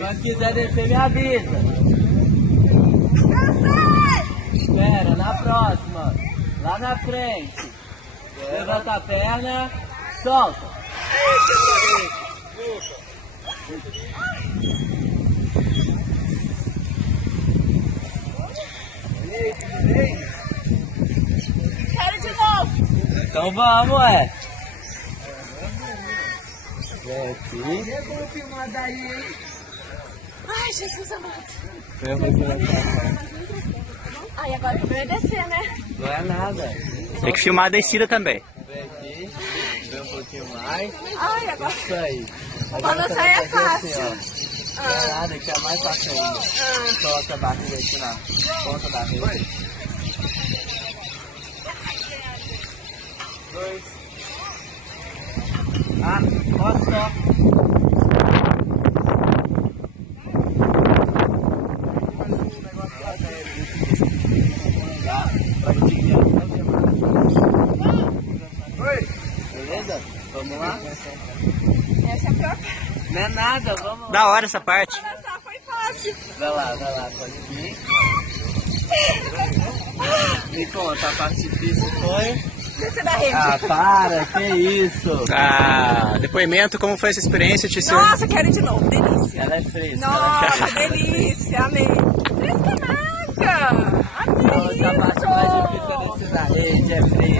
Quando quiser descer, me avisa. Espera, na próxima. Lá na frente. Levanta a perna. Solta. Quero de novo. Então vamos, Vem aqui. É bom filmar daí, hein? Ai, Jesus amado. Vem um pouquinho mais. Ai, agora que vai descer, né? Não é nada. Tem que filmar a descida também. Vem aqui. Vem um pouquinho mais. Ai, agora. Isso aí. Balançar é fácil. Não é nada, que é mais fácil ainda. Coloca a barriga aqui na ponta da rede. 2. Ó só. Beleza? Vamos lá? Essa é a pior. Não é nada, vamos lá. Da hora essa parte. Balançar foi fácil. Vai lá, pode vir. Me conta, a parte difícil foi? Descer da rede. Ah, para, que isso? Ah, depoimento, como foi essa experiência, Tícia? Nossa, quero ir de novo. Delícia. Ela é fresca. Nossa, delícia. Amei. Fresca nada. Amei A parte mais difícil é isso. descer da rede, é fresca.